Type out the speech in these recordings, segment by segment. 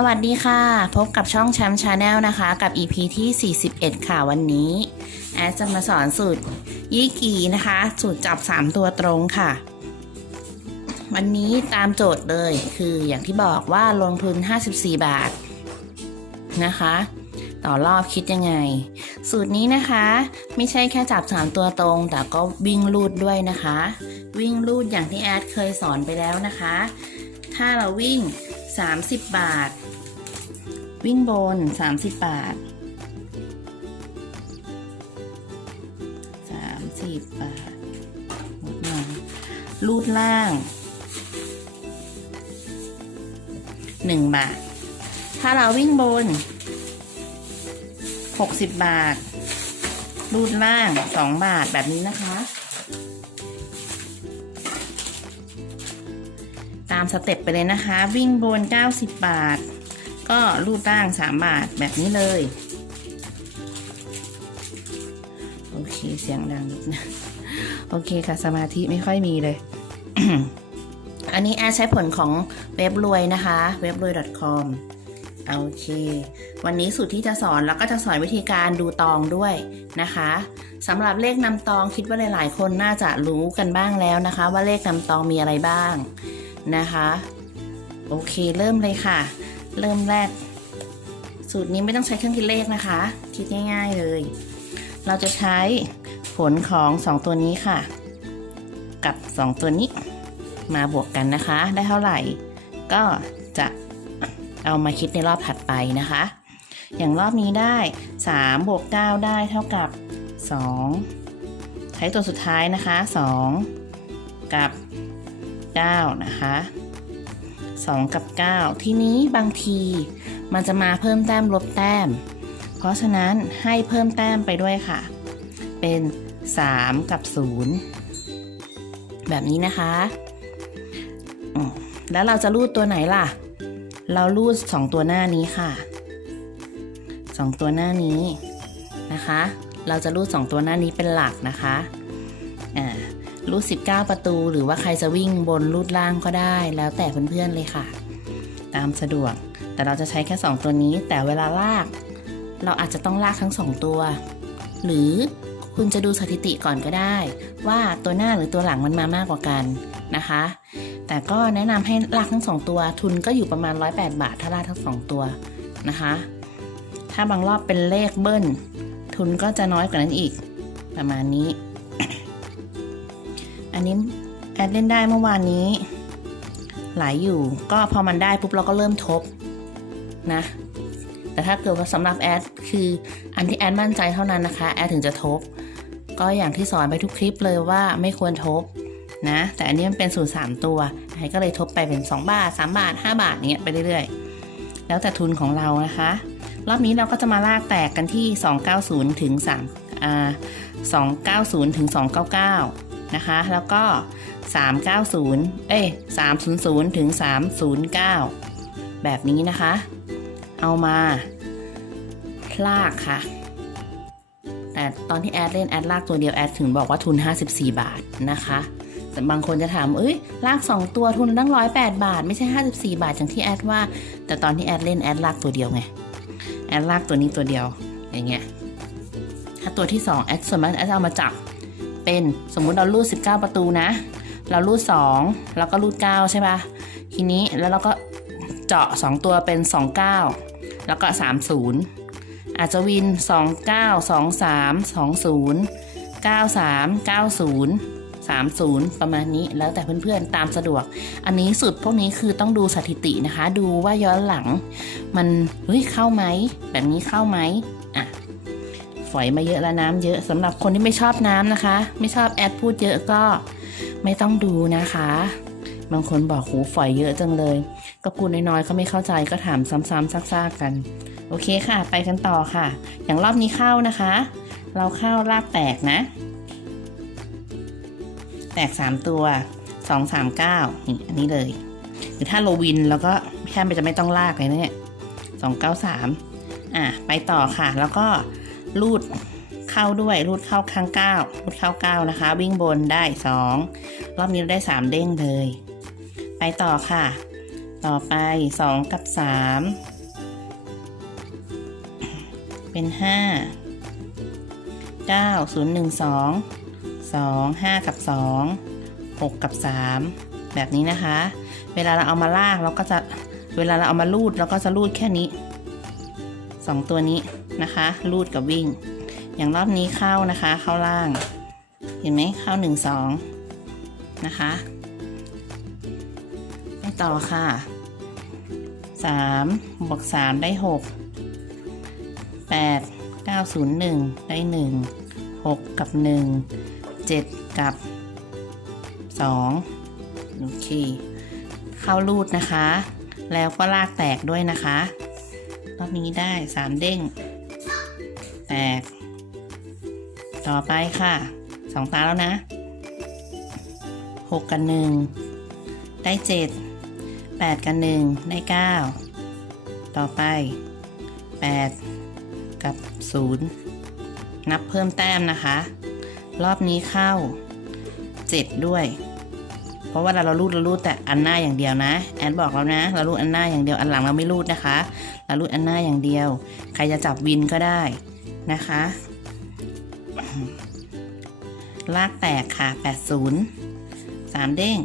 สวัสดีค่ะ พบกับช่องแชมป์ชาแนลนะคะ กับ EP ที่ 41 ค่ะวันนี้ แอดจะมาสอนสูตรยี่กีนะคะ สูตรจับ 3 ตัวตรงค่ะ วันนี้ตามโจทย์เลยคืออย่างที่บอกว่าลงทุน 54 บาทนะคะ ต่อรอบคิดยังไง สูตรนี้นะคะ ไม่ใช่แค่จับ 3 ตัวตรง แต่ก็วิ่งลูดด้วยนะคะ วิ่งลูดอย่างที่แอดเคยสอนไปแล้วนะคะ ถ้าเราวิ่ง30 บาท วิ่งบน 30 บาท 30 บาทหมดมาลูดล่าง 1 บาท ถ้าเราวิ่งบน 60 บาท รูดล่าง 2 บาทแบบนี้นะคะ ตามสเต็ปไปเลยนะคะ วิ่งบน 90 บาท ก็รูดล่าง3บาทแบบนี้เลย โอเคเสียงดังนิดนะโอเคค่ะสมาธิไม่ค่อยมีเลย อันนี้แอดใช้ผลของเว็บรวยนะคะเว็บรวย .com โอเค วันนี้สูตรที่จะสอนแล้วก็จะสอนวิธีการดูตองด้วยนะคะสำหรับเลขนำตองคิดว่าหลายๆ คนน่าจะรู้กันบ้างแล้วนะคะ ว่าเลขนำตองมีอะไรบ้างนะคะ โอเคเริ่มเลยค่ะ เริ่มแรก สูตรนี้ไม่ต้องใช้เครื่องคิดเลขนะคะ คิดง่าย ๆเลย เราจะใช้ผลของ 2 ตัวนี้ค่ะ กับ 2 ตัวนี้มาบวกกันนะคะ ได้เท่าไหร่ ก็จะเอามาคิดในรอบถัดไปนะคะ อย่างรอบนี้ได้3บวก9ได้เท่ากับ 2 ใช้ตัวสุดท้ายนะคะ 2 กับ 9 นะคะ 2 กับ 9 ทีนี้บางทีมันจะมาเพิ่มแต้มลบแต้ม เพราะฉะนั้นให้เพิ่มแต้มไปด้วยค่ะ เป็น 3 กับ 0 แบบนี้นะคะ แล้วเราจะรูดตัวไหนล่ะ เรารูด 2 ตัวหน้านี้ค่ะ 2 ตัวหน้านี้นะคะ เราจะรูด 2 ตัวหน้านี้เป็นหลักนะคะ อ่า รูด19 ประตู หรือว่าใครจะวิ่งบนรูดล่างก็ได้ แล้วแต่เพื่อนๆเลยค่ะ ตามสะดวก แต่เราจะใช้แค่ 2 ตัวนี้ แต่เวลาลาก เราอาจจะต้องลากทั้ง 2 ตัว หรือคุณจะดูสถิติก่อนก็ได้ ว่าตัวหน้าหรือตัวหลังมันมามากกว่ากันนะคะ แต่ก็แนะนำให้ลากทั้ง 2 ตัว ทุนก็อยู่ประมาณ 108 บาท ถ้าลากทั้ง 2 ตัวนะคะ ถ้าบางรอบเป็นเลขเบิ้ลทุนก็จะน้อยกว่านั้นอีก ประมาณนี้ อันนี้แอดเล่นได้เมื่อวานนี้ หลายอยู่ก็พอมันได้ปุ๊บเราก็เริ่มทบนะ แต่ถ้าเกิดว่าสำหรับแอดคืออันที่แอดมั่นใจเท่านั้นนะคะแอดถึงจะทบ ก็อย่างที่สอนไปทุกคลิปเลยว่าไม่ควรทบนะ แต่อันนี้มันเป็นสูตร3ตัวแอดก็เลยทบไปเป็น 2 บาท 3 บาท 5 บาทเนี้ยไปเรื่อยๆ แล้วแต่ทุนของเรานะคะ รอบนี้เราก็จะมาลากแตกกันที่ 290 ถึง3อ่า290 ถึง 299 นะคะ แล้วก็ 390 เอ้ย 300 ถึง 309 แบบนี้นะคะ เอามาลากค่ะ แต่ตอนที่แอดเล่นแอดลากตัวเดียวแอดถึงบอกว่าทุน 54 บาทนะคะแต่บางคนจะถาม เอ้ย ลาก 2 ตัวทุนตั้ง108บาท ไม่ใช่ 54 บาทอย่างที่แอดว่า แต่ตอนที่แอดเล่นแอดลากตัวเดียวไง แอดลากตัวนี้ตัวเดียว อย่างเงี้ย ถ้าตัวที่ 2 แอดส่วนมากแอดจะเอามาจับ เป็นสมมุติเรารูด 19 ประตูนะ เรารูด 2 แล้วก็รูด 9 ใช่ปะทีนี้แล้วเราก็เจาะ 2 ตัวเป็น 29 แล้วก็ 30 อาจจะวิน 29 23 20 93 90 30 ประมาณนี้แล้วแต่เพื่อนๆ ตามสะดวก อันนี้สุดพวกนี้คือต้องดูสถิตินะคะ ดูว่าย้อนหลัง มันเฮ้ยเข้าไหม แบบนี้เข้าไหมอะ ฝอยมาเยอะแล้วน้ำเยอะสำหรับคนที่ไม่ชอบน้ำนะคะ ไม่ชอบแอดพูดเยอะก็ไม่ต้องดูนะคะ บางคนบอกหูฝอยเยอะจังเลย ก็พูดน้อยๆเขาไม่เข้าใจก็ถามซ้ำๆซากๆกัน โอเคค่ะ ไปกันต่อค่ะ อย่างรอบนี้เข้านะคะ เราเข้าลากแตกนะ แตก 3 ตัว 2 3 9นี่อันนี้เลยหรือถ้าโลวินแล้วก็แค่จะไม่ต้องลากเลยนะเนี่ย2 9 3อะไปต่อค่ะ แล้วก็ รูดเข้าด้วยรูดเข้าข้าง9รูดเข้า9นะคะ วิ่งบนได้2รอบนี้เราได้3เด้งเลย ไปต่อค่ะ ต่อไปสองกับสามเป็นห้าเก้าศูนย์หนึ่งสองสองห้ากับสองหกกับสามแบบนี้นะคะ เวลาเราเอามาลากเราก็จะเวลาเราเอามาลูดเราก็จะลูดแค่นี้สองตัวนี้ นะคะลูดกับวิ่ง อย่างรอบนี้เข้านะคะ เข้าล่าง เห็นไหมเข้าหนึ่งสองนะคะไปต่อค่ะสามบวกสามได้หกแปดเก้าศูนย์หนึ่งได้หนึ่งหกกับหนึ่งเจ็ดกับสองโอเคเข้ารูดนะคะ แล้วก็ลากแตกด้วยนะคะ รอบนี้ได้สามเด้ง แตก ต่อไปค่ะสองตาแล้วนะหกกับหนึ่งได้เจ็ดแปดกับหนึ่งได้เก้าต่อไปแปดกับศูนย์นับเพิ่มแต้มนะคะ รอบนี้เข้าเจ็ดด้วย เพราะว่าเรารูดเรารูดแต่อันหน้าอย่างเดียวนะ แอดบอกแล้วนะ เรารูดอันหน้าอย่างเดียวอันหลังเราไม่รูดนะคะ เรารูดอันหน้าอย่างเดียว ใครจะจับวินก็ได้ นะคะ ลากแตกค่ะ 80 3 เด้ง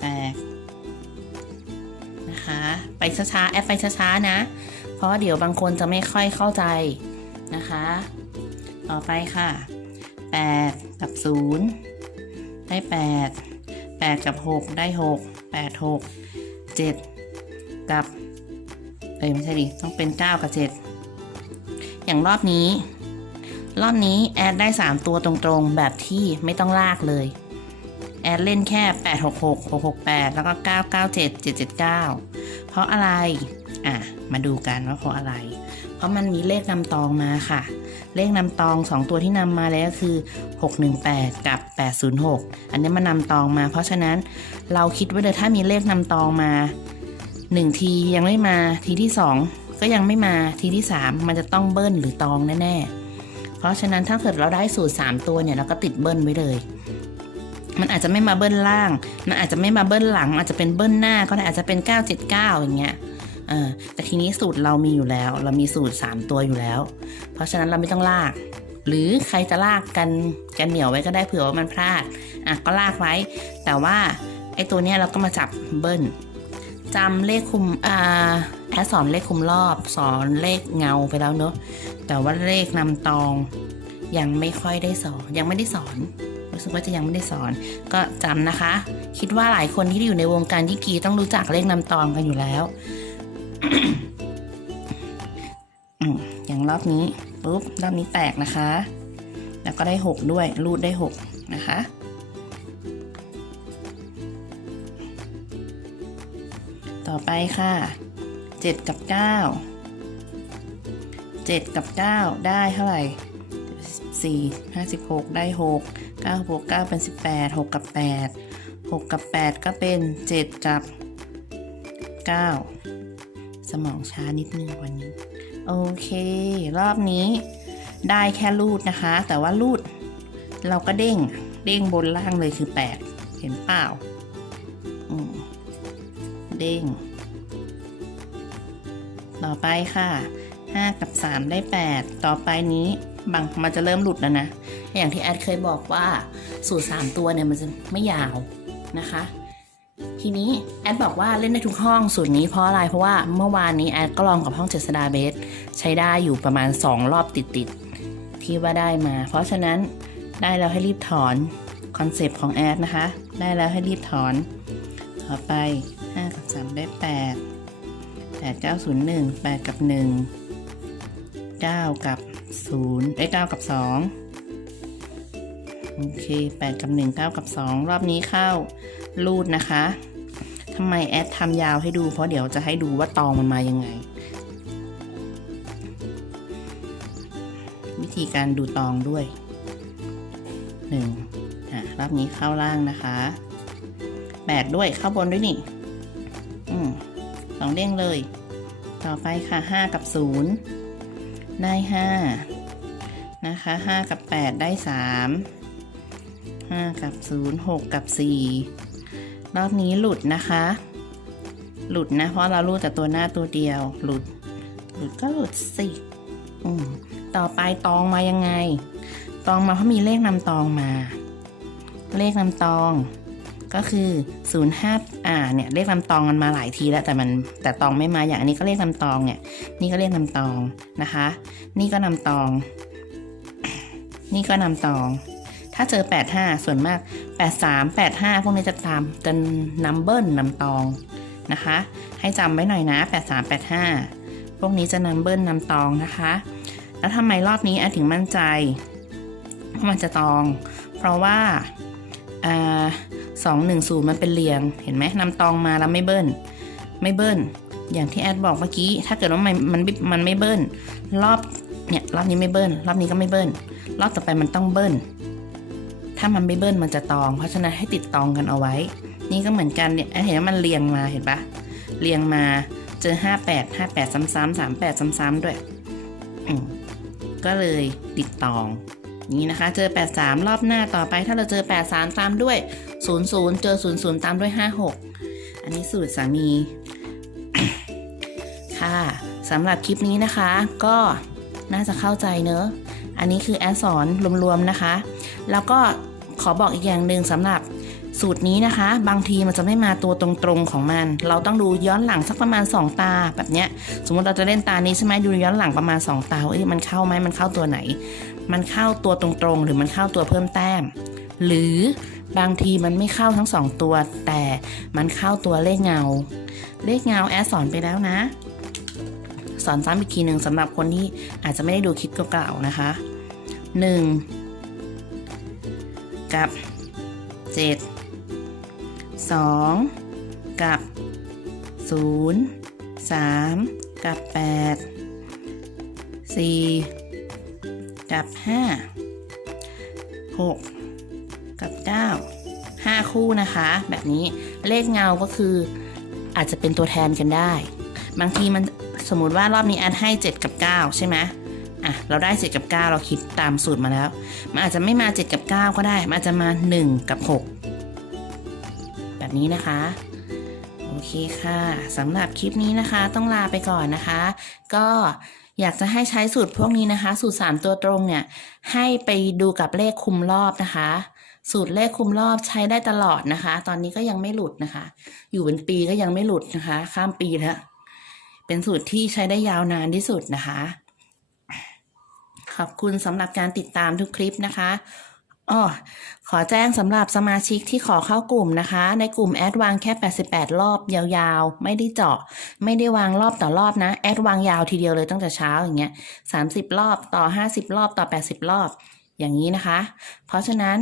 แตก นะคะ ไปช้าๆ แอดไปช้าๆ นะ เพราะเดี๋ยวบางคนจะไม่ค่อยเข้าใจนะคะ ต่อไปค่ะ 8 กับ 0 ได้ 8 8 กับ 6 ได้ 6 8 6 7 กับเอ้ยไม่ใช่ดิ ต้องเป็น 9 กับ 7 อย่างรอบนี้ รอบนี้แอดได้ 3 ตัวตรงๆ แบบที่ไม่ต้องลากเลย แอดเล่นแค่ 866 668 แล้วก็ 997 779 เพราะอะไร อะ มาดูกันว่าเพราะอะไร เพราะมันมีเลขนำตองมาค่ะ เลขนำตอง 2 ตัวที่นำมาแล้วคือ 618 กับ 806 อันนี้มานำตองมา เพราะฉะนั้นเราคิดไว้เลยถ้ามีเลขนำตองมา 1 ทียังไม่มาทีที่ 2 ก็ยังไม่มาทีที่ 3 มันจะต้องเบิ้ลหรือตองแน่ๆ เพราะฉะนั้นถ้าเกิดเราได้สูตร 3 ตัวเนี่ยเราก็ติดเบิ้ลไว้เลย มันอาจจะไม่มาเบิ้ลล่าง มันอาจจะไม่มาเบิ้ลหลัง อาจจะเป็นเบิ้ลหน้าก็ได้อาจจะเป็น 979 อย่างเงี้ยแต่ทีนี้สูตรเรามีอยู่แล้ว เรามีสูตร 3 ตัวอยู่แล้ว เพราะฉะนั้นเราไม่ต้องลาก หรือใครจะลากกันกันเหนียวไว้ก็ได้เผื่อว่ามันพลาดอะก็ลากไว้ แต่ว่าไอ้ตัวเนี้ยเราก็มาจับเบิ้ล จำเลขคุมอ่าแอสอนเลขคุมรอบ สอนเลขเงาไปแล้วเนอะแต่ว่าเลขนำตองยังไม่ค่อยได้สอน ยังไม่ได้สอนรู้สึกว่าจะยังไม่ได้สอนก็จำนะคะ คิดว่าหลายคนที่อยู่ในวงการยิกีต้องรู้จักเลขนำตองกันอยู่แล้วอย่างรอบนี้ปุ๊บรอบนี้แตกนะคะ แล้วก็ได้หกด้วยรูดได้หกนะคะ ต่อไปค่ะเจ็ดกับเก้าเจ็ดกับเก้าได้เท่าไหร่สี่ห้าสิบหกได้หกเก้าบวกเก้าเป็นสิบแปดหกกับแปดหกกับแปดก็เป็นเจ็ดกับเก้าสมองช้านิดนึงวันนี้ โอเค รอบนี้ได้แค่รูดนะคะ แต่ว่ารูด เราก็เด้ง เด้งบนล่างเลยคือ 8 เห็นเปล่า เด้ง ต่อไปค่ะ 5 กับ 3 ได้ 8 ต่อไปนี้บางมันจะเริ่มหลุดแล้วนะ อย่างที่แอดเคยบอกว่าสูตร 3 ตัวเนี่ยมันจะไม่ยาวนะคะ ทีนี้แอดบอกว่าเล่นได้ทุกห้องสูตรนี้เพราะอะไร เพราะว่าเมื่อวานนี้แอดก็ลองกับห้องเจษดาเบสใช้ได้อยู่ประมาณ 2 รอบติดๆที่ว่าได้มา เพราะฉะนั้นได้แล้วให้รีบถอนคอนเซปต์ของแอดนะคะ ได้แล้วให้รีบถอน ต่อไป 5 กับ 3 ได้ 8 8 9 0 1 8 กับ 1 9 กับ 0 ได้ 9 กับ 2 โอเค 8 กับ 1 9 กับ 2 รอบนี้เข้ารูดนะคะทำไมแอดทำยาวให้ดูเพราะเดี๋ยวจะให้ดูว่าตองมันมายังไง วิธีการดูตองด้วยหนึ่งอะรอบนี้เข้าล่างนะคะแปดด้วยเข้าบนด้วยนี่ อืมสองเด้งเลย ต่อไปค่ะห้ากับศูนย์ได้ห้านะคะห้ากับแปดได้สามห้ากับศูนย์หกกับสี่รอบนี้หลุดนะคะ หลุดนะ เพราะเรารูดแต่ตัวหน้าตัวเดียว หลุด หลุดก็หลุดสิอืมต่อไปตองมายังไง ตองมาเพราะมีเลขนำตองมา เลขนำตอง ก็คือ0ูนย์ห้าอ่าเนี่ยเลขนำตองมันมาหลายทีแล้วแต่มันแต่ตองไม่มาอย่างอันนี้ก็เลขนำตองเนี่ยนี่ก็เลขนำตองนะคะ นี่ก็นำตอง นี่ก็นำตอง ถ้าเจอ 85 ส่วนมาก 83 85 พวกนี้จะตามจะนัมเบิลนำตองนะคะ ให้จำไว้หน่อยนะ 83 85 พวกนี้จะนัมเบิลนำตองนะคะ แล้วทำไมรอบนี้อถึงมั่นใจว่ามันจะตอง เพราะว่าอ่า สองหนึ่งศูนย์มันเป็นเรียง เห็นไหมนำตองมาแล้วไม่เบิ้ล ไม่เบิ้ล อย่างที่แอดบอกเมื่อกี้ ถ้าเกิดว่ามันมันมันไม่เบิ้ล รอบเนี่ยรอบนี้ไม่เบิ้ล รอบนี้ก็ไม่เบิ้ล รอบต่อไปมันต้องเบิ้ล ถ้ามันไม่เบิ้ลมันจะตอง เพราะฉะนั้นให้ติดตองกันเอาไว้ นี่ก็เหมือนกันเนี่ยแอนเห็นว่ามันเรียงมาเห็นปะเรียงมา เจอห้าแปดห้าแปดซ้ำๆสามแปดซ้ำๆด้วยอืมก็เลยติดตอง นี่นะคะ เจอ 83 รอบหน้าต่อไปถ้าเราเจอ 83 ตามด้วย 00 เจอ 00 ตามด้วย 56 อันนี้สูตรสามี ค่ะสำหรับคลิปนี้นะคะ ก็น่าจะเข้าใจเนอะอันนี้คือแอดสอนรวมๆนะคะ แล้วก็ขอบอกอีกอย่างหนึ่งสำหรับ สูตรนี้นะคะ บางทีมันจะไม่มาตัวตรงๆของมัน เราต้องดูย้อนหลังสักประมาณ 2 ตาแบบเนี้ย สมมติเราจะเล่นตานี้ใช่ไหมดูย้อนหลังประมาณ 2 ตาว่าเอ้ยมันเข้าไหมมันเข้าตัวไหน มันเข้าตัวตรงๆ หรือมันเข้าตัวเพิ่มแต้ม หรือบางทีมันไม่เข้าทั้งสองตัว แต่มันเข้าตัวเลขเงา เลขเงาแอดสอนไปแล้วนะ สอนซ้ำอีกทีหนึ่งสำหรับคนที่อาจจะไม่ได้ดูคลิปเก่าๆนะคะ 1 กับ 7 2 กับ 0 3 กับ 8 4 กับ 5 6 กับ 9 5 คู่นะคะ แบบนี้เลขเงาก็คืออาจจะเป็นตัวแทนกันได้ บางทีมันสมมติว่ารอบนี้แอดให้ 7 กับ 9 ใช่ไหมอะเราได้ 7 กับ 9 เราคิดตามสูตรมาแล้ว มันอาจจะไม่มา 7 กับ 9 ก็ได้ มันอาจจะมา 1 กับ 6 นี้นะคะ โอเคค่ะสำหรับคลิปนี้นะคะ ต้องลาไปก่อนนะคะ ก็อยากจะให้ใช้สูตรพวกนี้นะคะ สูตร 3 ตัวตรงเนี่ย ให้ไปดูกับเลขคุมรอบนะคะ สูตรเลขคุมรอบใช้ได้ตลอดนะคะ ตอนนี้ก็ยังไม่หลุดนะคะ อยู่เป็นปีก็ยังไม่หลุดนะคะ ข้ามปีแล้วเป็นสูตรที่ใช้ได้ยาวนานที่สุดนะคะ ขอบคุณสำหรับการติดตามทุกคลิปนะคะ อ๋อขอแจ้งสำหรับสมาชิกที่ขอเข้ากลุ่มนะคะ ในกลุ่มแอดวางแค่ 88 รอบยาวๆ ไม่ได้เจาะ ไม่ได้วางรอบต่อรอบนะ แอดวางยาวทีเดียวเลยตั้งแต่เช้าอย่างเงี้ย 30 รอบต่อ 50 รอบต่อ 80 รอบ อย่างนี้นะคะ เพราะฉะนั้น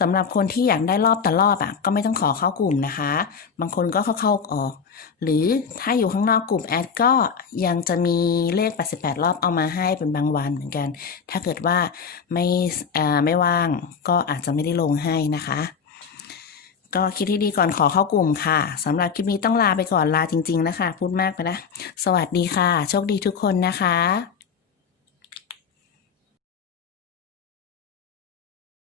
สำหรับคนที่อยากได้รอบแต่รอบอะก็ไม่ต้องขอเข้ากลุ่มนะคะ บางคนก็เข้าเข้าออก หรือถ้าอยู่ข้างนอกกลุ่มแอดก็ยังจะมีเลข 88 รอบเอามาให้เป็นบางวันเหมือนกัน ถ้าเกิดว่าไม่ไม่ว่างก็อาจจะไม่ได้ลงให้นะคะ ก็คิดให้ดีก่อนขอเข้ากลุ่มค่ะสำหรับคลิปนี้ต้องลาไปก่อนลาจริง ๆ นะคะ พูดมากไปนะ สวัสดีค่ะ โชคดีทุกคนนะคะ